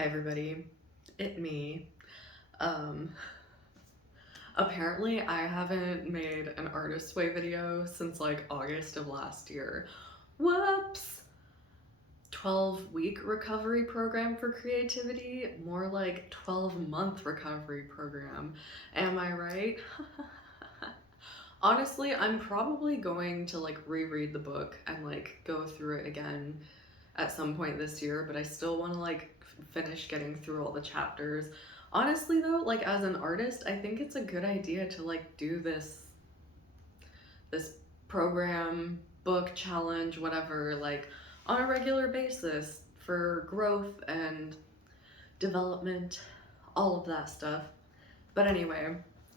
Hi everybody, it me. Um, Apparently I haven't made an artist way video since like August of last year. Whoops! 12-week recovery program for creativity, more like 12-month recovery program. Am I right? Honestly, I'm probably going to like reread the book and like go through it again at some point this year, but I still want to like finish getting through all the chapters. Honestly though, like as an artist, I think it's a good idea to like do this program, book, challenge, whatever, like on a regular basis for growth and development, all of that stuff. But anyway,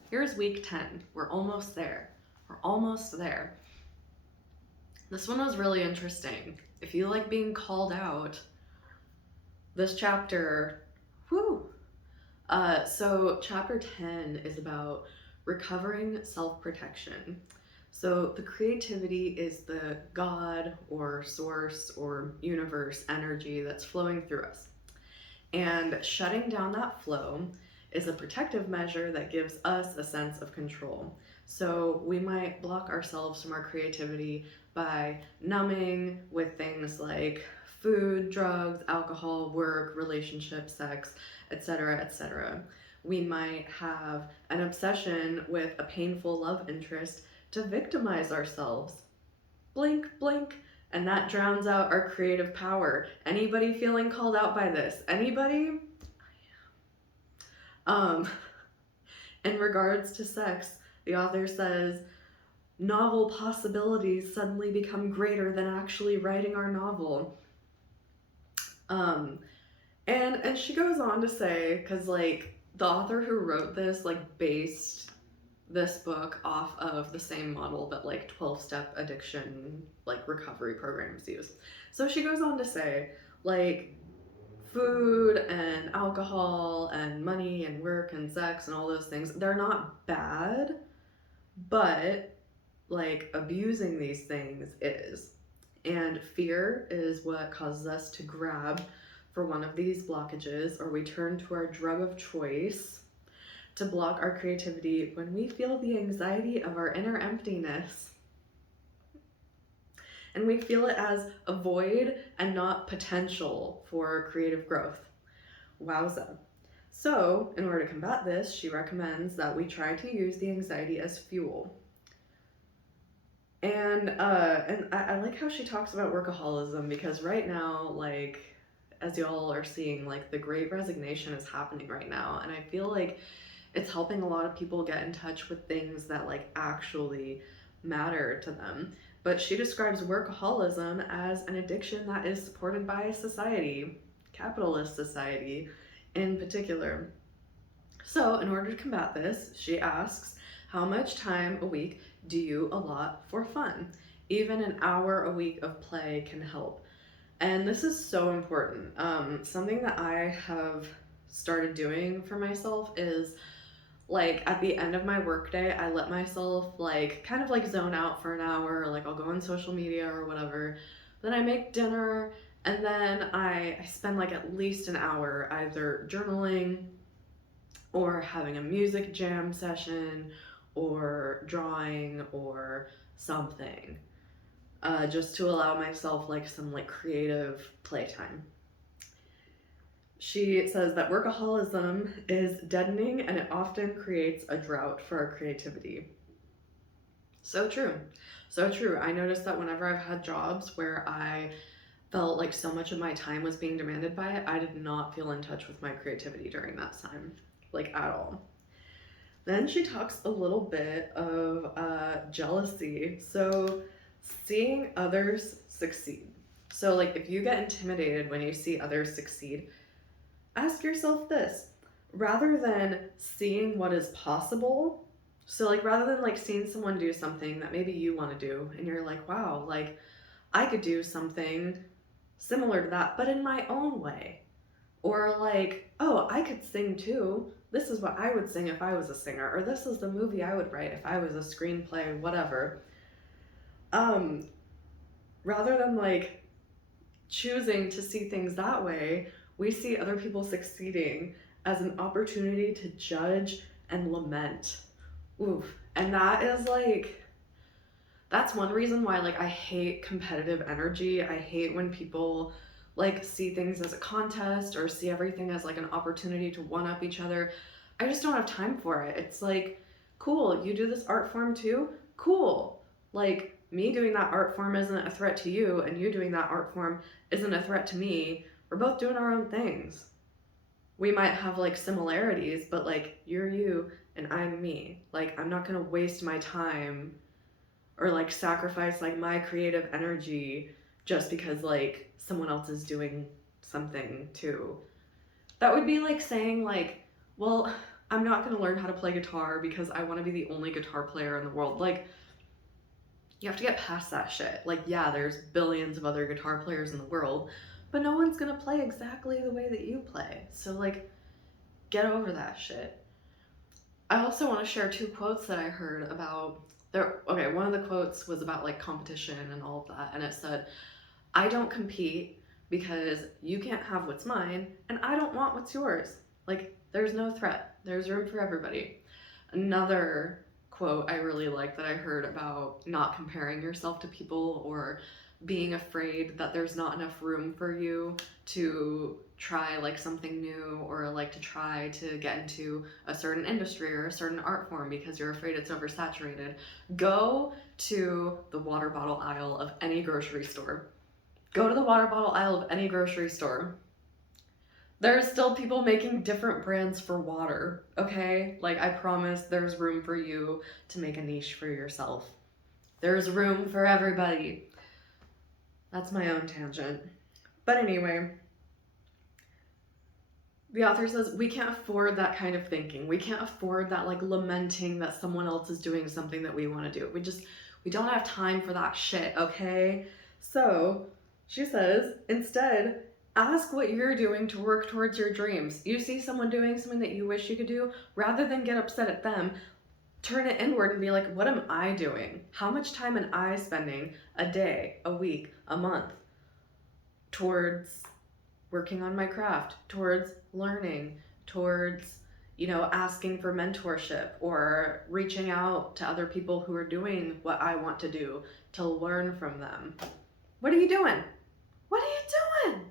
here's week 10. We're almost there. We're almost there. This one was really interesting. If you like being called out, this chapter, whoo! So chapter 10 is about recovering self-protection. So the creativity is the God or source or universe energy that's flowing through us. And shutting down that flow is a protective measure that gives us a sense of control. So we might block ourselves from our creativity by numbing with things like food, drugs, alcohol, work, relationships, sex, etc., etc. We might have an obsession with a painful love interest to victimize ourselves. Blink, blink, and that drowns out our creative power. Anybody feeling called out by this? Anybody? Um, in regards to sex, the author says, novel possibilities suddenly become greater than actually writing our novel. And she goes on to say, because like the author who wrote this like based this book off of the same model that like 12-step addiction like recovery programs use. So she goes on to say like food and alcohol and money and work and sex and all those things, they're not bad, but like abusing these things is. And fear is what causes us to grab for one of these blockages, or we turn to our drug of choice to block our creativity when we feel the anxiety of our inner emptiness. And we feel it as a void and not potential for creative growth. Wowza. So, in order to combat this, she recommends that we try to use the anxiety as fuel. And I like how she talks about workaholism, because right now, like, as y'all are seeing, like, the great resignation is happening right now. And I feel like it's helping a lot of people get in touch with things that, like, actually matter to them. But she describes workaholism as an addiction that is supported by society, capitalist society in particular. So, in order to combat this, she asks, how much time a week do you allot for fun? Even an hour a week of play can help. And this is so important. Something that I have started doing for myself is like at the end of my workday, I let myself like kind of like zone out for an hour. Like I'll go on social media or whatever. Then I make dinner, and then I spend like at least an hour either journaling or having a music jam session or drawing or something, just to allow myself like some like creative playtime. She says that workaholism is deadening and it often creates a drought for our creativity. So true. So true. I noticed that whenever I've had jobs where I felt like so much of my time was being demanded by it, I did not feel in touch with my creativity during that time, like at all. Then she talks a little bit of jealousy. So seeing others succeed. So like if you get intimidated when you see others succeed, ask yourself this, rather than seeing what is possible, so like rather than like seeing someone do something that maybe you want to do and you're like, wow, like I could do something similar to that but in my own way, or like, oh, I could sing too, this is what I would sing if I was a singer, or this is the movie I would write if I was a screenplay, whatever. Rather than like choosing to see things that way, We see other people succeeding as an opportunity to judge and lament. Oof. And that is like, that's one reason why like I hate competitive energy. I hate when people like see things as a contest or see everything as like an opportunity to one up each other. I just don't have time for it. It's like, cool, you do this art form too? Cool. Like me doing that art form isn't a threat to you, and you doing that art form isn't a threat to me. We're both doing our own things. We might have like similarities, but like you're you and I'm me. Like I'm not gonna waste my time or like sacrifice like my creative energy just because like someone else is doing something too. That would be like saying like, well, I'm not going to learn how to play guitar because I want to be the only guitar player in the world. Like you have to get past that shit. Like yeah, there's billions of other guitar players in the world, but no one's going to play exactly the way that you play. So like get over that shit. I also want to share two quotes that I heard about there. Okay, one of the quotes was about like competition and all of that, and it said, I don't compete because you can't have what's mine, and I don't want what's yours. Like, there's no threat. There's room for everybody. Another quote I really like that I heard about not comparing yourself to people or being afraid that there's not enough room for you to try like something new or like to try to get into a certain industry or a certain art form because you're afraid it's oversaturated. Go to the water bottle aisle of any grocery store. Go to the water bottle aisle of any grocery store. There's still people making different brands for water, okay? Like I promise there's room for you to make a niche for yourself. There's room for everybody. That's my own tangent. But anyway, the author says we can't afford that kind of thinking. We can't afford that like lamenting that someone else is doing something that we want to do. We don't have time for that shit, okay? So she says, instead, ask what you're doing to work towards your dreams. You see someone doing something that you wish you could do, rather than get upset at them, turn it inward and be like, what am I doing? How much time am I spending a day, a week, a month towards working on my craft, towards learning, towards, you know, asking for mentorship or reaching out to other people who are doing what I want to do to learn from them? What are you doing? What are you doing?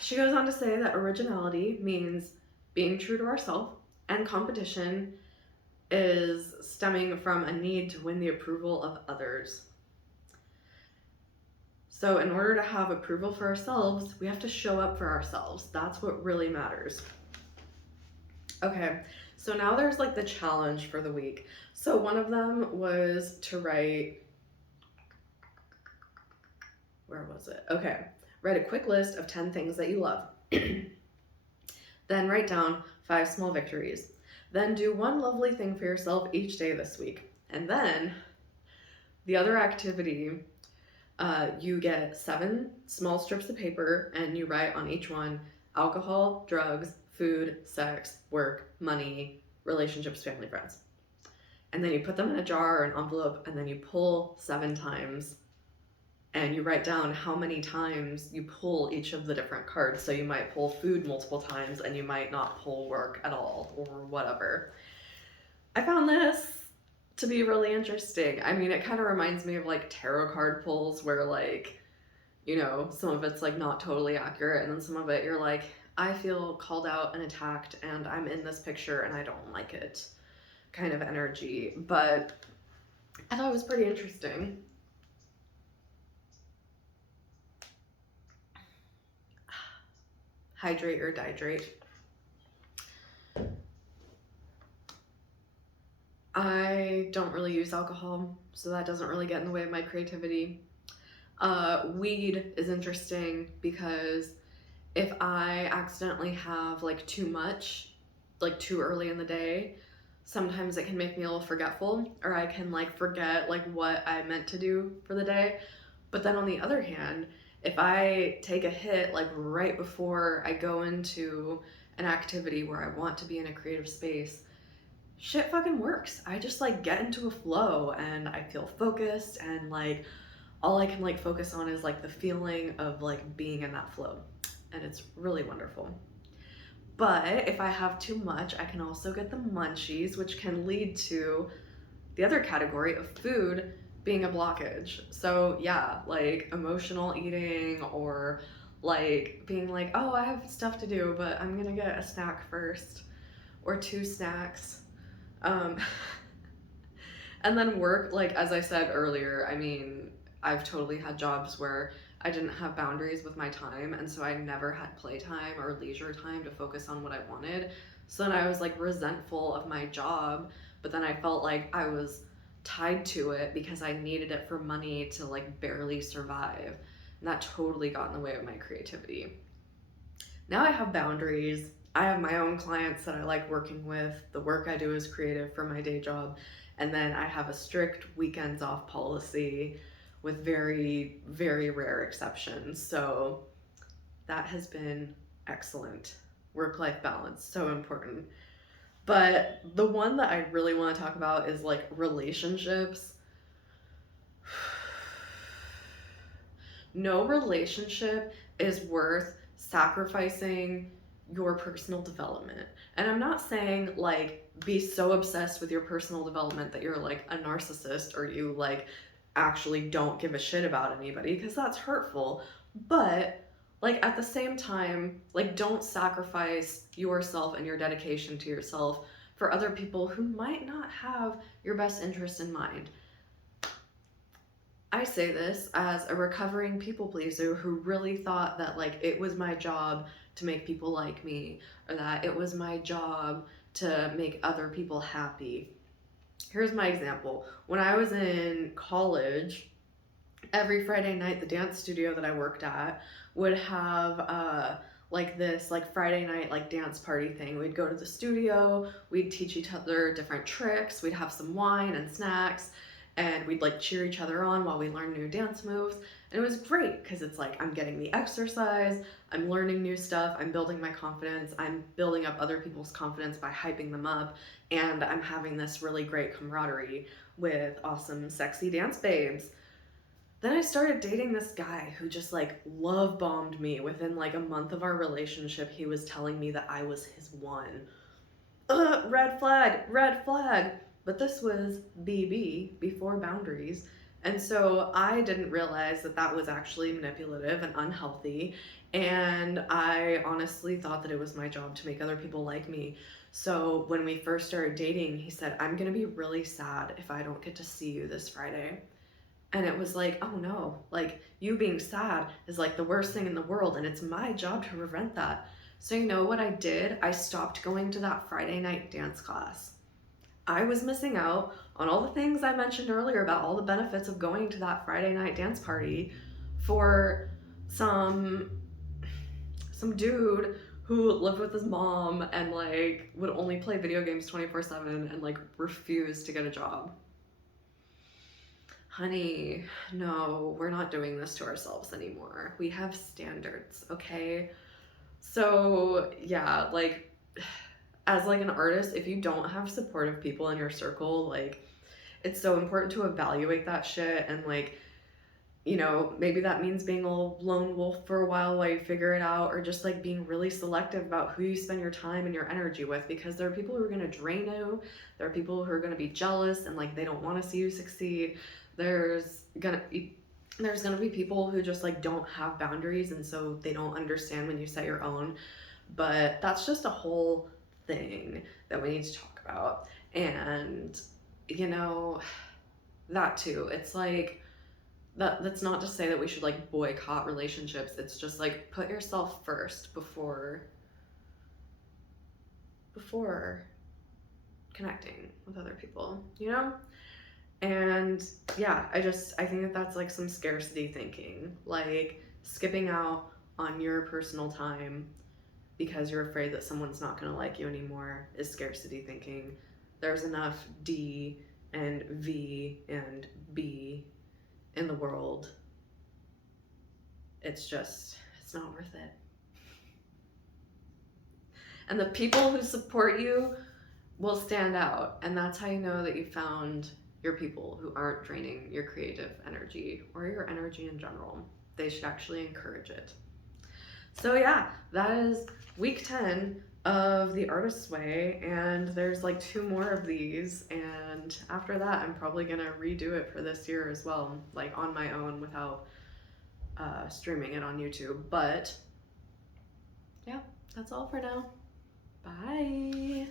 She goes on to say that originality means being true to ourselves, and competition is stemming from a need to win the approval of others. So in order to have approval for ourselves, we have to show up for ourselves. That's what really matters. Okay, so now there's like the challenge for the week. So one of them was to write, where was it? Okay, write a quick list of 10 things that you love. Then write down 5 small victories. Then do one lovely thing for yourself each day this week. And then the other activity, you get 7 small strips of paper and you write on each one alcohol, drugs, food, sex, work, money, relationships, family, friends. And then you put them in a jar or an envelope, and then you pull 7 times and you write down how many times you pull each of the different cards. So you might pull food multiple times and you might not pull work at all or whatever. I found this to be really interesting. I mean, it kind of reminds me of like tarot card pulls where like, you know, some of it's like not totally accurate, and then some of it you're like, I feel called out and attacked and I'm in this picture and I don't like it kind of energy. But I thought it was pretty interesting. Hydrate or dihydrate. I don't really use alcohol, so that doesn't really get in the way of my creativity. Weed is interesting because if I accidentally have like too much, like too early in the day, sometimes it can make me a little forgetful, or I can like forget like what I meant to do for the day. But then on the other hand, if I take a hit like right before I go into an activity where I want to be in a creative space, shit fucking works. I just like get into a flow and I feel focused, and like all I can like focus on is like the feeling of like being in that flow, and it's really wonderful. But if I have too much, I can also get the munchies, which can lead to the other category of food being a blockage. So yeah, like emotional eating, or like being like, oh, I have stuff to do, but I'm gonna get a snack first, or two snacks. Um, and then work, like as I said earlier, I mean, I've totally had jobs where I didn't have boundaries with my time, and so I never had playtime or leisure time to focus on what I wanted. So then I was like resentful of my job, but then I felt like I was tied to it because I needed it for money to like barely survive. And that totally got in the way of my creativity. Now I have boundaries. I have my own clients that I like working with. The work I do is creative for my day job. And then I have a strict weekends off policy with very, very rare exceptions. So that has been excellent. Work-life balance, so important. But the one that I really want to talk about is like relationships. No relationship is worth sacrificing your personal development. And I'm not saying like be so obsessed with your personal development that you're like a narcissist, or you like actually don't give a shit about anybody, because that's hurtful. But like at the same time, like don't sacrifice yourself and your dedication to yourself for other people who might not have your best interest in mind. I say this as a recovering people pleaser who really thought that like it was my job to make people like me, or that it was my job to make other people happy. Here's my example. When I was in college, every Friday night the dance studio that I worked at would have like this like Friday night like dance party thing. We'd go to the studio, we'd teach each other different tricks, we'd have some wine and snacks, and we'd like cheer each other on while we learned new dance moves. And it was great because it's like I'm getting the exercise, I'm learning new stuff, I'm building my confidence, I'm building up other people's confidence by hyping them up, and I'm having this really great camaraderie with awesome sexy dance babes. Then I started dating this guy who just like love bombed me. Within like a month of our relationship, he was telling me that I was his one. Red flag, red flag. But this was BB, before boundaries. And so I didn't realize that that was actually manipulative and unhealthy. And I honestly thought that it was my job to make other people like me. So when we first started dating, he said, I'm going to be really sad if I don't get to see you this Friday. And it was like, oh no, like you being sad is like the worst thing in the world, and it's my job to prevent that. So you know what I did? I stopped going to that Friday night dance class. I was missing out on all the things I mentioned earlier about all the benefits of going to that Friday night dance party for some dude who lived with his mom and like would only play video games 24/7 and like refused to get a job. Honey, no, we're not doing this to ourselves anymore. We have standards, okay? So yeah, like as like an artist, if you don't have supportive people in your circle, like it's so important to evaluate that shit. And like, you know, maybe that means being a lone wolf for a while you figure it out, or just like being really selective about who you spend your time and your energy with, because there are people who are going to drain you. There are people who are going to be jealous and like they don't want to see you succeed. There's gonna be people who just like don't have boundaries, and so they don't understand when you set your own. But that's just a whole thing that we need to talk about. And you know, that too, it's like that's not to say that we should like boycott relationships. It's just like put yourself first before connecting with other people, you know? And yeah, I think that that's like some scarcity thinking, like skipping out on your personal time because you're afraid that someone's not going to like you anymore is scarcity thinking. There's enough D and V and B in the world. It's not worth it. And the people who support you will stand out, and that's how you know that you found your people who aren't draining your creative energy or your energy in general. They should actually encourage it. So yeah, that is week 10 of The Artist's Way, and there's like 2 more of these, and after that I'm probably gonna redo it for this year as well, like on my own without streaming it on YouTube. But yeah, that's all for now. Bye.